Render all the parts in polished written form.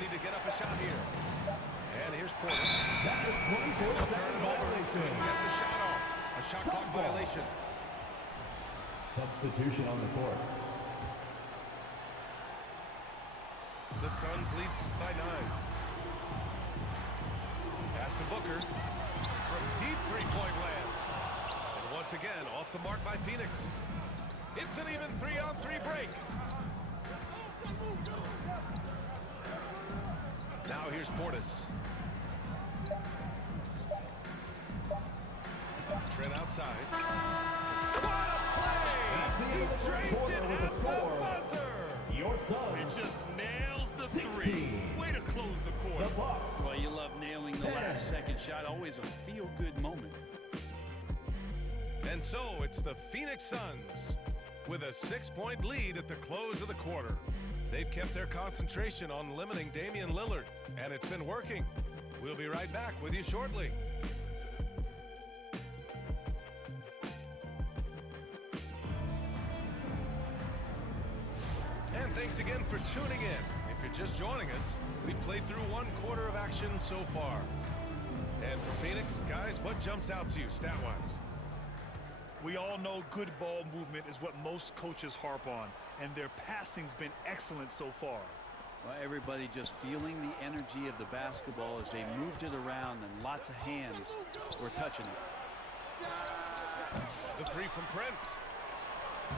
need to get up a shot here. And here's Portis. That's a 24-second violation. Get the shot off. A shot clock violation. Substitution on the court. The Suns lead by 9. Pass to Booker. From deep three-point land. And once again, off the mark by Phoenix. It's an even 3-on-3 break. Now here's Portis. Trent outside. What a play! He drains it at the buzzer! Your Suns. It just nails the 16. three. Way to close the court. The Bucks. Well, you love nailing the last second shot. Always a feel-good moment. And so it's the Phoenix Suns with a 6-point lead at the close of the quarter. They've kept their concentration on limiting Damian Lillard, and it's been working. We'll be right back with you shortly. And thanks again for tuning in. If you're just joining us, we've played through one quarter of action so far. And for Phoenix, guys, what jumps out to you stat-wise? We all know good ball movement is what most coaches harp on, and their passing's been excellent so far. Well, everybody just feeling the energy of the basketball as they moved it around, and lots of hands were touching it. The three from Prince.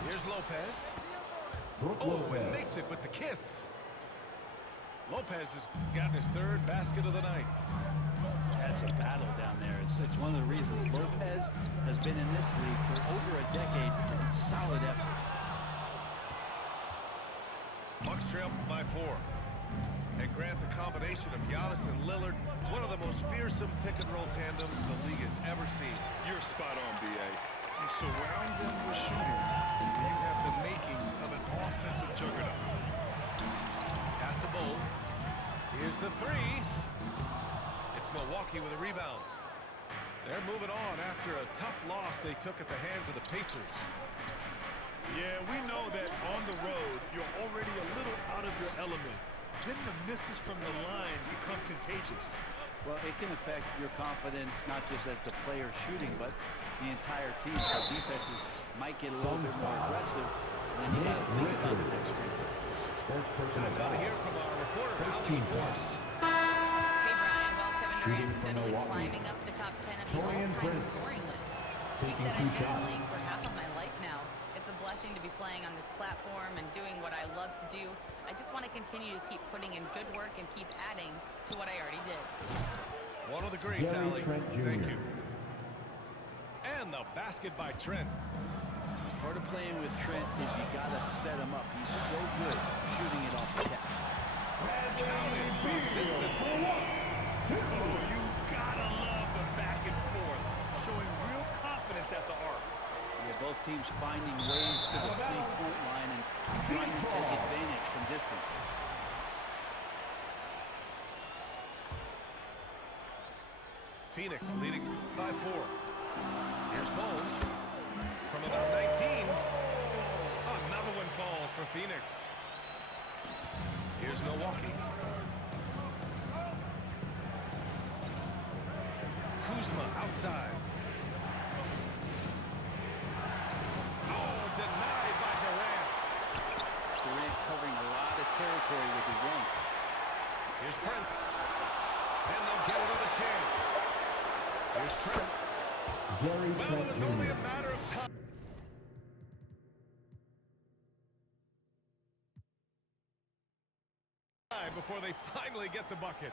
Here's Lopez. Brook Oh, and Lopez. makes it with the kiss. Lopez has gotten his 3rd basket of the night. That's a battle down there. It's one of the reasons Lopez has been in this league for over a decade. Solid effort. Bucks trail by 4. And Grant, the combination of Giannis and Lillard, one of the most fearsome pick-and-roll tandems the league has ever seen. You're spot on, B.A. You surround them with shooting, and you have the makings of an offensive juggernaut. Pass to Bull. Here's the 3. It's Milwaukee with a rebound. They're moving on after a tough loss they took at the hands of the Pacers. Yeah, we know that on the road, you're already a little out of your element. Then the misses from the line become contagious. Well, it can affect your confidence, not just as the player shooting, but the entire team. So defenses might get a little bit more aggressive, and then you got to think about the next free throw. First person Time now to hear from our reporter, Ali Force. Hey Brian, well Kevin Shooting Durant from steadily Milwaukee. climbing up the top 10 of the Torian all-time Prince. scoring list. He Taking said, 2 I've been in the shots. league for half of my life now. It's a blessing to be playing on this platform and doing what I love to do. I just want to continue to keep putting in good work and keep adding to what I already did. One of the greats, Gary Ali. Trent Jr. Thank you. And the basket by Trent. Part of playing with Trent is you got to set him up. He's so good shooting it off the catch. Counted from distance. Oh, you gotta love the back and forth, showing real confidence at the arc. Yeah, both teams finding ways to the three-point line and trying to take advantage from distance. Phoenix leading by 4. Here's Bowles from about 19. Another one falls for Phoenix. Here's Milwaukee. Kuzma outside. Oh, denied by Durant. Durant covering a lot of territory with his length. Here's Prince. And they'll get another chance. Here's Trent. Gary Well, Trent it was only Jr. a matter of time before they finally get the bucket.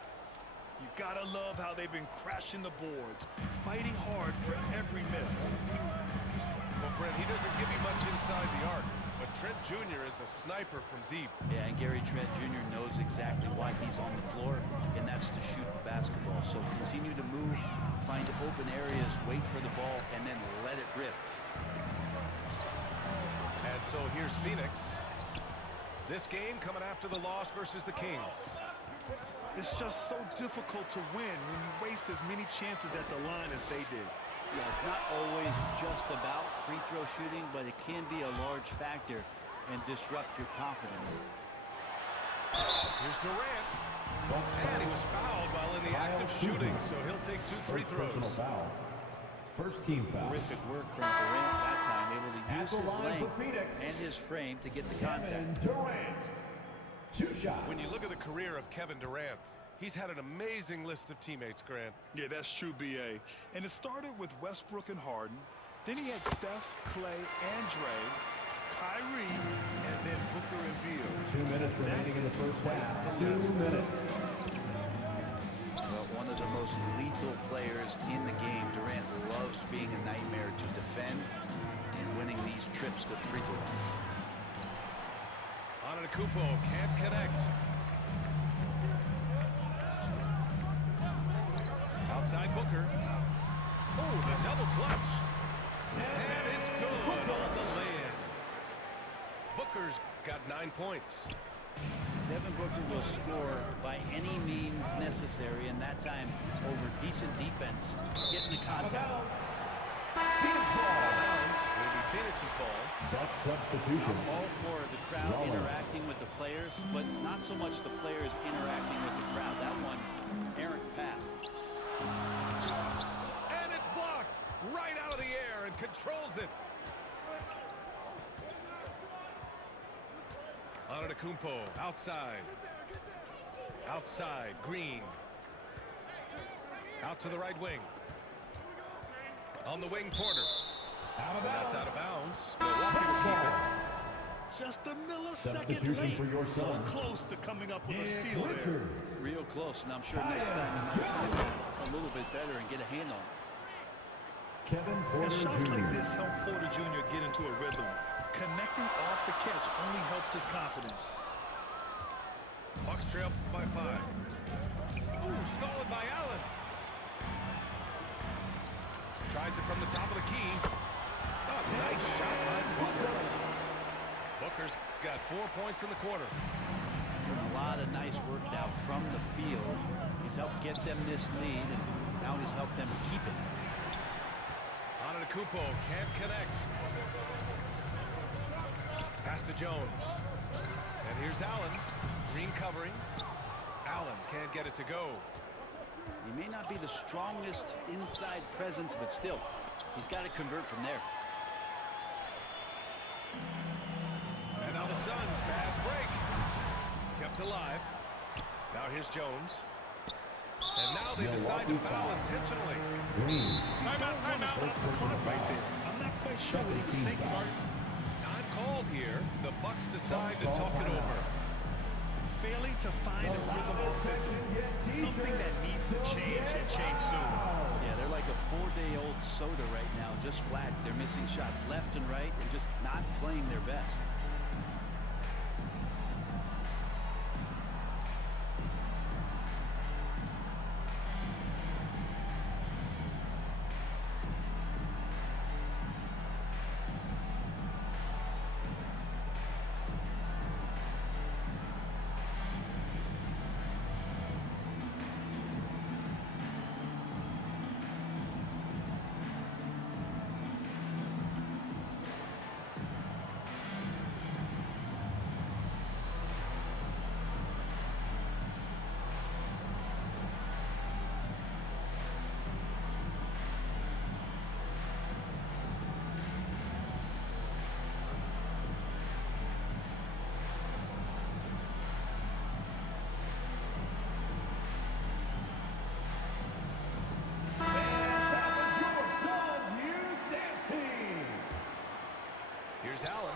You gotta love how they've been crashing the boards, fighting hard for every miss. Well, Brent, he doesn't give you much inside the arc, but Trent Jr. is a sniper from deep. Yeah, and Gary Trent Jr. knows exactly why he's on the floor, and that's to shoot the basketball. So continue to move, find open areas, wait for the ball, and then let it rip. And so here's Phoenix. This game coming after the loss versus the Kings. It's just so difficult to win when you waste as many chances at the line as they did. Yeah, it's not always just about free throw shooting, but it can be a large factor and disrupt your confidence. Here's Durant. Bucks And he foul. was fouled while in the act of Kyle shooting, Kuzma. so he'll take 2 free First throws. personal foul. First team foul. Terrific work from Durant that time, able to At use the his line for length Phoenix. and his frame to get the Kevin contact. Durant. 2 shots. When you look at the career of Kevin Durant, he's had an amazing list of teammates, Grant. Yeah, that's true, B.A. And it started with Westbrook and Harden. Then he had Steph, Clay, and Dre, Kyrie, and then Booker and Beal. 2 minutes remaining in the first half. 2 minutes. Well, one of the most lethal players in the game. Durant loves being a nightmare to defend and winning these trips to the free throw line. Antetokounmpo can't connect. Outside Booker. Oh, the double clutch. And it's good on the lay-in. Booker's got 9 points. Devin Booker will score by any means necessary, and that time over decent defense, getting the contact. Phoenix ball. It'll be Phoenix's ball. Bucks substitution. All for the crowd Rollins. interacting with the players, but not so much the players interacting with the crowd. That one, errant pass. And it's blocked right out of the air and controls it. Antetokounmpo outside. Outside, Green. Out to the right wing. On the wing, Porter. Out of That's bounds. out of bounds. Milwaukee will keep it. Just a millisecond Substitution late. for your So son. close to coming up with a Nick steal there. Richards. Real close, and I'm sure next time he might try a little bit better and get a hand on it. Kevin And Porter shots Jr. like this help Porter Jr. get into a rhythm. Connecting off the catch only helps his confidence. Bucks trail by 5. Ooh, stolen by Allen. Tries it from the top of the key. Oh, nice shot by Booker. Booker's got 4 points in the quarter. A lot of nice work now from the field. He's helped get them this lead, and now he's helped them keep it. Antetokounmpo can't connect. Pass to Jones. And here's Allen. Green covering. Allen can't get it to go. He may not be the strongest inside presence, but still, he's got to convert from there. And now the Suns fast break. Kept alive. Now here's Jones. And now they decide to foul intentionally. Green. Timeout. Caught right there. I'm not quite sure what he was thinking. Time called here. The Bucks decide to talk it over. Failing to find a rhythm offensively. Something that needs to change and change soon. Yeah, they're like a 4-day-old soda right now, just flat. They're missing shots left and right and just not playing their best. Here's Allen.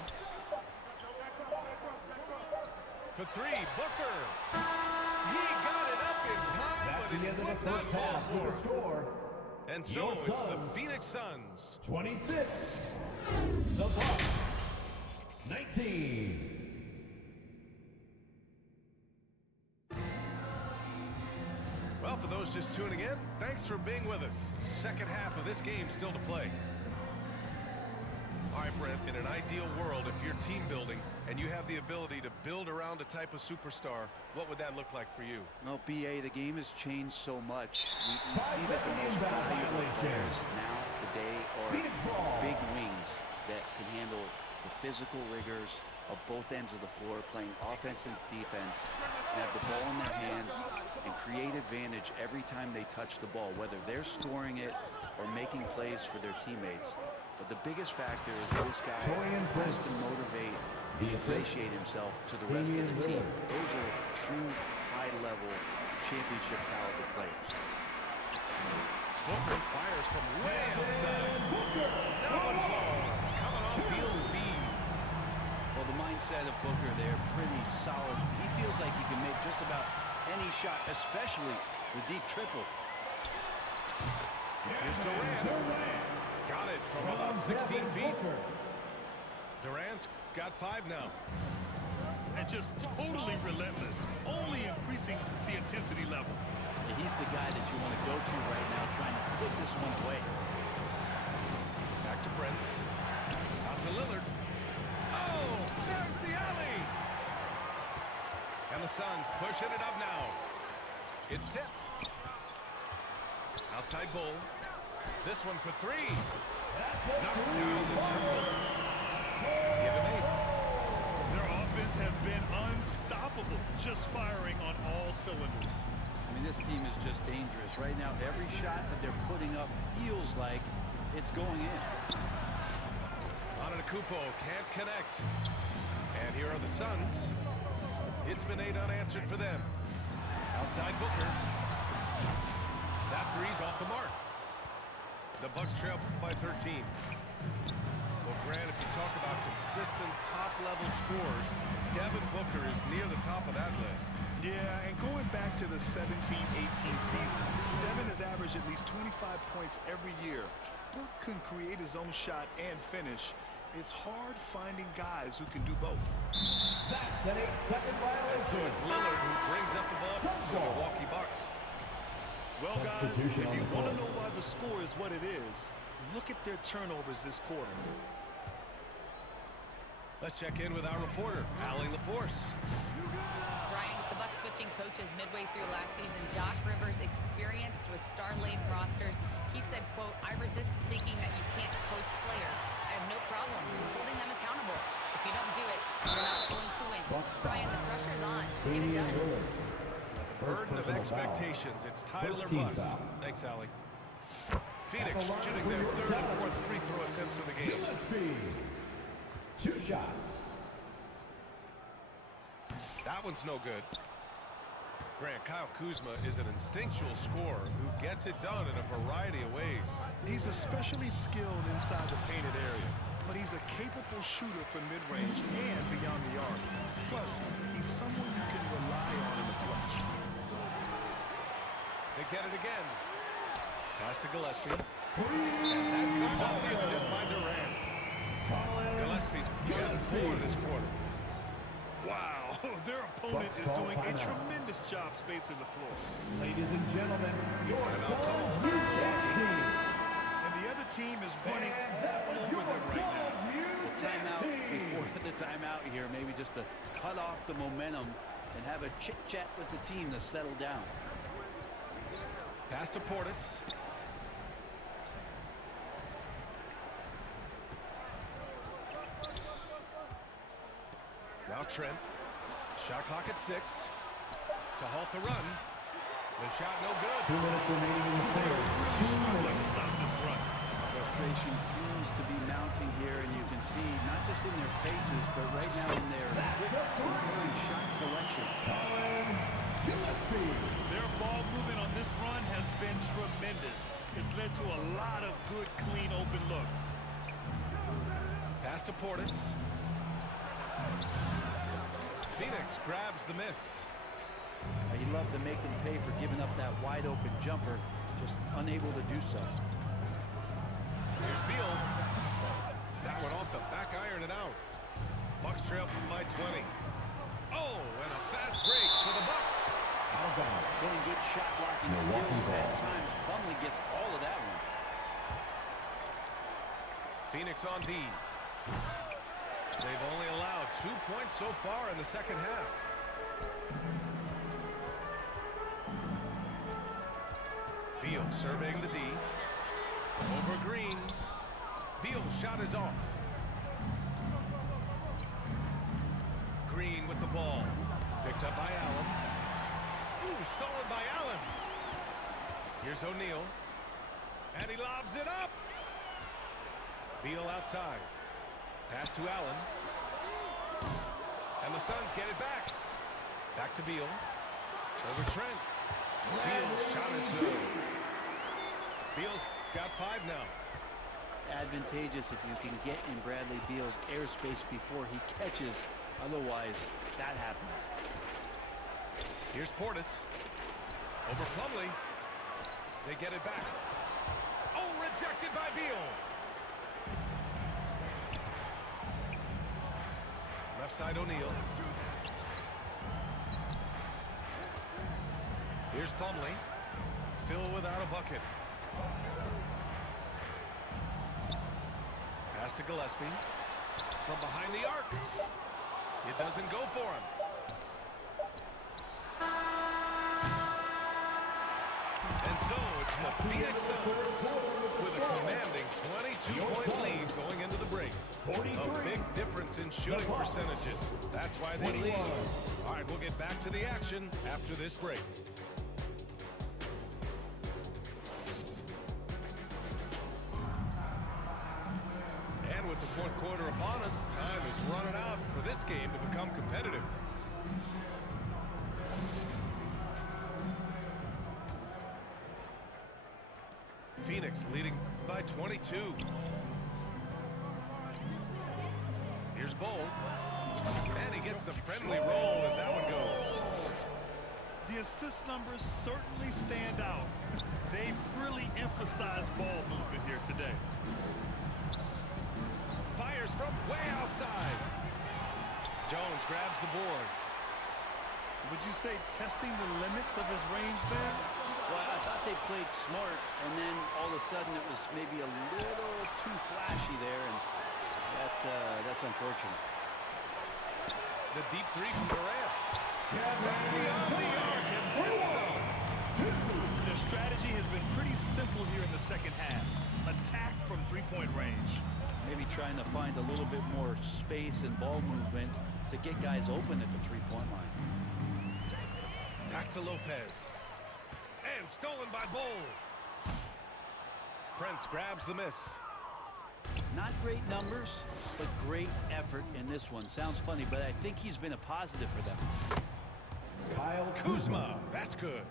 For 3, Booker. He got it up in time, That's but the it end of would the not first fall half for with him. the score. And so Your it's the Suns. Phoenix Suns. 26. The Bucks. 19. Well, for those just tuning in, thanks for being with us. Second half of this game still to play. All right, Brent, in an ideal world, if you're team building and you have the ability to build around a type of superstar, what would that look like for you? Well, BA, the game has changed so much. We see 5 that the most seconds inbound valuable violation. players now, today, are Phoenix ball. big wings that can handle the physical rigors of both ends of the floor, playing offense and defense, and have the ball in their hands and create advantage every time they touch the ball, whether they're scoring it or making plays for their teammates. But the biggest factor is this guy has to motivate and ingratiate himself to the rest of the team. Those are true high-level championship caliber players. Booker fires from way outside. That one falls, coming off Beal's feed. Well, the mindset of Booker there, pretty solid. He feels like he can make just about any shot, especially the deep triple. Here's Durant. Got it from about 16 feet. Durant's got 5 now. And just totally relentless, only increasing the intensity level. Yeah, he's the guy that you want to go to right now, trying to put this one away. Back to Prince. Out to Lillard. Oh, there's the alley. And the Suns pushing it up now. It's tipped. Outside Bull. This one for 3. Knocks down the triple. Give him 8. Their offense has been unstoppable, just firing on all cylinders. I mean, this team is just dangerous. Right now, every shot that they're putting up feels like it's going in. Antetokounmpo can't connect. And here are the Suns. It's been 8 unanswered for them. Outside Booker. That 3's off the mark. The Bucks trail by 13. Well, Grant, if you talk about consistent top-level scores, Devin Booker is near the top of that list. Yeah, and going back to the 17-18 season, Devin has averaged at least 25 points every year. Book can create his own shot and finish. It's hard finding guys who can do both. That's an 8-second And so violation. it's Lillard who brings up the ball for the Milwaukee Bucks. Well, guys, if Substitution on you the want to board. know why the score is what it is, look at their turnovers this quarter. Let's check in with our reporter, Allie LaForce. Brian, with the Bucks switching coaches midway through last season, Doc Rivers, experienced with star-laden rosters, he said, quote, "I resist thinking that you can't coach players. I have no problem holding them accountable. If you don't do it, you're not going to win." Brian, the pressure's on to get it done. Burden of expectations. It's title or bust. Thanks, Allie. Phoenix shooting their 3rd and 4th free throw attempts of the game. Gillespie. 2 shots. That one's no good. Grant, Kyle Kuzma is an instinctual scorer who gets it done in a variety of ways. He's especially skilled inside the painted area, but he's a capable shooter from mid-range and beyond the arc. Plus, he's someone you can rely on in the clutch. They get it again. Pass to Gillespie. And that comes off the assist by Durant. Gillespie's got 4 this quarter. Wow, their opponent is doing a tremendous job spacing the floor. Ladies and gentlemen, your Timeout call. Suns team. And the other team is running all over them right now. The timeout before the timeout here, maybe just to cut off the momentum and have a chit-chat with the team to settle down. Pass to Portis. Now Trent. Shot clock at 6. To halt the run. The shot no good. 2 minutes remaining in the third. 2 minutes. To stop this run. Frustration seems to be mounting here, and you can see not just in their faces, but right now in their quick and hurry shot selection. Colin Gillespie. Their ball movement on this run has been tremendous. It's led to a lot of good, clean, open looks. Pass to Portis. Phoenix grabs the miss. He'd love to make them pay for giving up that wide open jumper, just unable to do so. Here's Beal. That one off the back iron and out. Bucks trail by 20. Oh, and a fast break for the Bucks. Out of bounds. Getting good shot blocking Milwaukee skills ball. at times. Plumlee gets all of that one. Phoenix on D. They've only allowed 2 points so far in the second half. Beal surveying the D. Over Green. Beal's shot is off. ball. Picked up by Allen. Ooh, stolen by Allen. Here's O'Neal. And he lobs it up. Beal outside. Pass to Allen. And the Suns get it back. Back to Beal. Over Trent. Beal's shot is good. Beal's got 5 now. Advantageous if you can get in Bradley Beal's airspace before he catches. Otherwise, that happens. Here's Portis. Over Plumlee. They get it back. Oh, rejected by Beal. Left side O'Neal. Here's Plumlee. Still without a bucket. Pass to Gillespie. From behind the arc. It doesn't go for him. And so it's the Phoenix Suns with a commanding 22-point lead going into the break. A big difference in shooting percentages. That's why they lead. All right, we'll get back to the action after this break. And with the fourth quarter upon us, time is running out for this game to become competitive. Phoenix leading by 22. Here's Bowl. And he gets the friendly roll as that one goes. The assist numbers certainly stand out. They've really emphasized ball movement here today. Fires from way outside. Jones grabs the board. Would you say testing the limits of his range there? Well, I thought they played smart, and then all of a sudden it was maybe a little too flashy there, and that's unfortunate. The deep three from Durant. From beyond the arc and then some. Their strategy has been pretty simple here in the second half. Attack from three-point range. Maybe trying to find a little bit more space and ball movement to get guys open at the three-point line. Back to Lopez. And stolen by Bowl. Prince grabs the miss. Not great numbers, but great effort in this one. Sounds funny, but I think he's been a positive for them. Kyle Kuzma. That's good.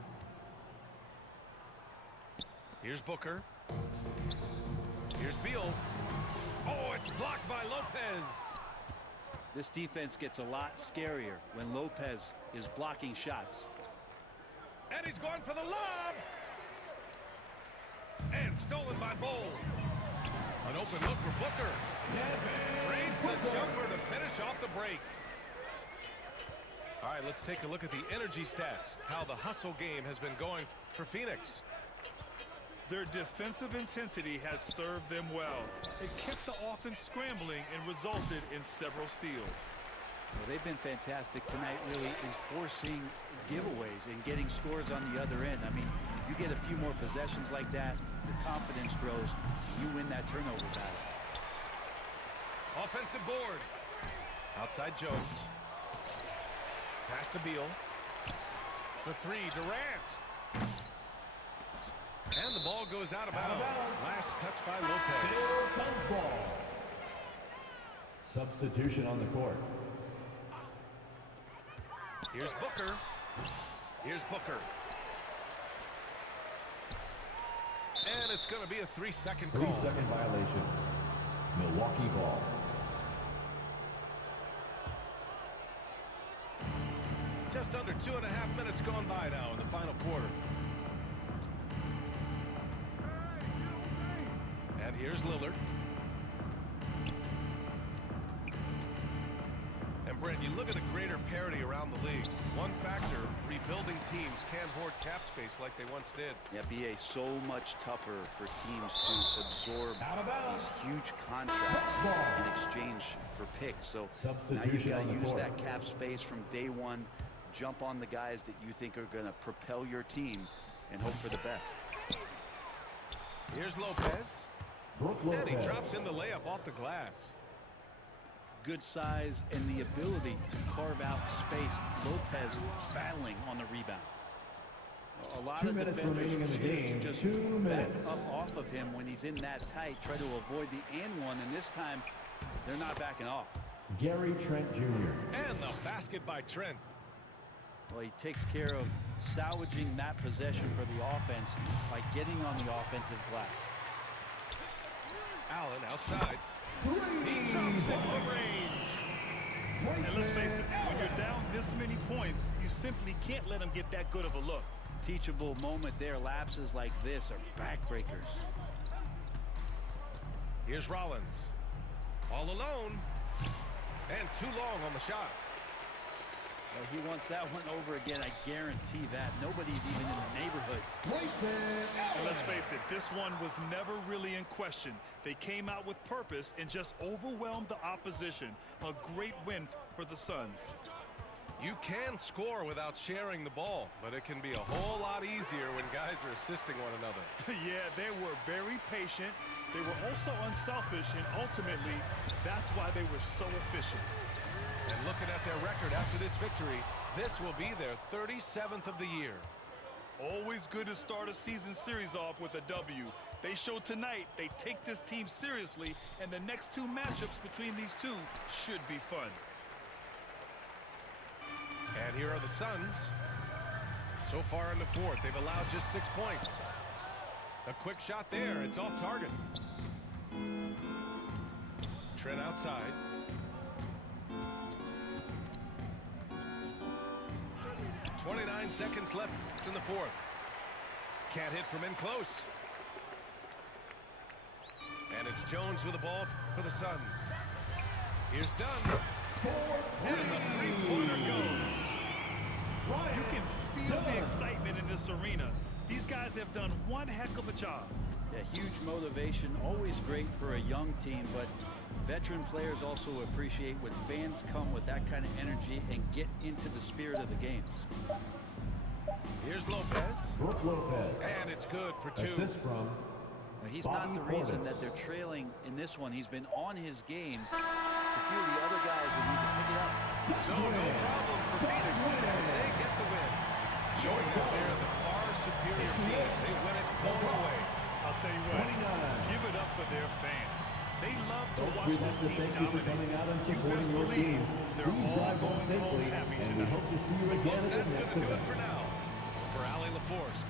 Here's Booker. Here's Beal. Oh, it's blocked by Lopez. This defense gets a lot scarier when Lopez is blocking shots. And he's going for the lob. And stolen by Bowl. An open look for Booker. Drains the jumper to finish off the break. All right, let's take a look at the energy stats. How the hustle game has been going for Phoenix. Their defensive intensity has served them well. It kept the offense scrambling and resulted in several steals. Well, they've been fantastic tonight, really enforcing giveaways and getting scores on the other end. I mean, you get a few more possessions like that, the confidence grows, you win that turnover battle. Offensive board. Outside Jones. Pass to Beal. For three, Durant. And the ball goes out of bounds. Last touch by Lopez. Substitution on the court. Here's Booker. Here's Booker. And it's going to be a 3-second call. 3-second violation. Milwaukee ball. Just under 2.5 minutes gone by now in the final quarter. And here's Lillard. And Brent, you look at the greater parity around the league. One factor, rebuilding teams can't hoard cap space like they once did. Yeah, BA, so much tougher for teams to absorb these huge contracts in exchange for picks. So now you've got to use that cap space from day one, jump on the guys that you think are going to propel your team, and hope for the best. Here's Lopez. And he drops in the layup off the glass. good size and the ability to carve out space. Lopez battling on the rebound. A lot 2 of minutes defenders remaining in the choose game. to just 2 back minutes. up off of him when he's in that tight, try to avoid the and one, and this time they're not backing off. Gary Trent Jr. And the basket by Trent. Well, he takes care of salvaging that possession for the offense by getting on the offensive glass. Allen outside. He drops it from range. And let's face it, when you're down this many points, you simply can't let them get that good of a look. Teachable moment there. Lapses like this are backbreakers. Here's Rollins. All alone. And too long on the shot. Well, he wants that one over again. I guarantee that. Nobody's even in the neighborhood. And let's face it, this one was never really in question. They came out with purpose and just overwhelmed the opposition. A great win for the Suns. You can score without sharing the ball, but it can be a whole lot easier when guys are assisting one another. Yeah, they were very patient. They were also unselfish, and ultimately, that's why they were so efficient. And looking at their record after this victory, this will be their 37th of the year. Always good to start a season series off with a W. They showed tonight they take this team seriously, and the next two matchups between these two should be fun. And here are the Suns. So far in the fourth, they've allowed just 6 points. A quick shot there. It's off target. Trent outside. .29 seconds left in the fourth. Can't hit from in close. And it's Jones with the ball for the Suns. Here's Dunn. And the three-pointer goes. You can feel the excitement in this arena. These guys have done one heck of a job. Yeah, huge motivation. Always great for a young team, but veteran players also appreciate when fans come with that kind of energy and get into the spirit of the game. Here's Lopez. Brooke Lopez. And it's good for two. Assist from He's Bobby not the reason Portis. that they're trailing in this one. He's been on his game. It's a few of the other guys that need to pick it up. So no problem for Phoenix as they get the win. Showing that they're the far superior team. They win it all the way. I'll tell you what, 29. give it up for their fans. They love to Folks, watch we'd this like to team thank you for dominate. coming out and You supporting best your believe team. they're Please all drive home going home safely, happy and we tonight. hope to see you again Folks, at the that's going next to do it event. for now. For Allie LaForce.